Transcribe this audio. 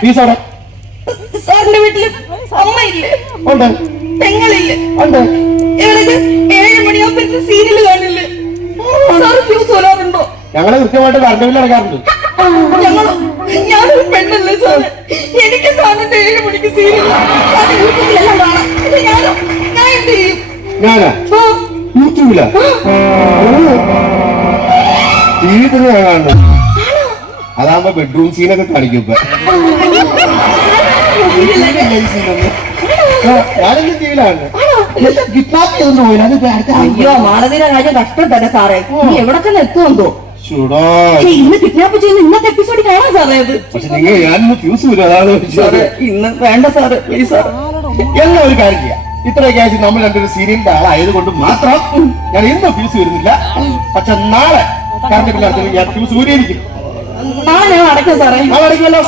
ഫീസോടെ സാറിന്റെ വീട്ടില് അമ്മയില്ലേ? ഉണ്ട്. പെങ്ങളില്ലേ? ഉണ്ട്. ഇവരൊക്കെ 7 മണിയാകുമ്പോ സീരിയല് കാണില്ലേ? സാറ് ഫ്യൂസ് വരാറുണ്ടോ? ഞങ്ങള് കൃത്യമായിട്ട് കറണ്ട് ബില്ല് അടക്കാറുണ്ട്. ഞാനൊരു പെണ്ണല്ലേ സാറ്, എനിക്ക് കാണുന്ന 7 മണിക്ക് സീരിയൽ യൂട്യൂബിലെല്ലാം കാണാം. ഞാൻ എന്ത് ചെയ്യും? ഞാനാ യൂട്യൂബിലാ ടി വി തന്നെ ഞാൻ കാണുന്നത്. അതാകുമ്പോ ബെഡ്റൂം സീനൊക്കെ കാണിക്കും. ഇപ്പൊ ഞാനെല്ലാം ടി വിയിലാണ്. കിഡ്നാപ്പ് ചെയ്തൊന്നും പോയില്ല. അയ്യോ, മാളവിയുടെ കാര്യം കഷ്ടം തന്നെ സാറേ. നീ എവിടെ തന്നെ എത്തുമെന്തോ. ഇന്ന് കിഡ്നാപ്പ് ചെയ്യുന്ന ഇന്നത്തെ എപ്പിസോഡ് കാണാൻ സാറേ അത്. പക്ഷെ നിങ്ങൾ ഞാനിന്ന് ഫ്യൂസ് വരും. അതാണ് ഇന്ന് വേണ്ട സാറ്, പ്ലീസ് സാർ. എന്നാ ഒരു കാര്യം ചെയ്യാം. ഇത്രയൊക്കെ ആഴ്ച നമ്മൾ രണ്ടൊരു സീരിയലിന്റെ ആളായത് കൊണ്ട് മാത്രം ഞാൻ ഇന്ന് ഫ്യൂസ് വരുന്നില്ല. പക്ഷെ നാളെ കറണ്ട് ബില്ല് ഞാൻ ഫ്യൂസ് ഊരിയിരിക്കും. നാളെ ഞാൻ അടയ്ക്കാം സാറേ. അടയ്ക്കുമല്ലോ.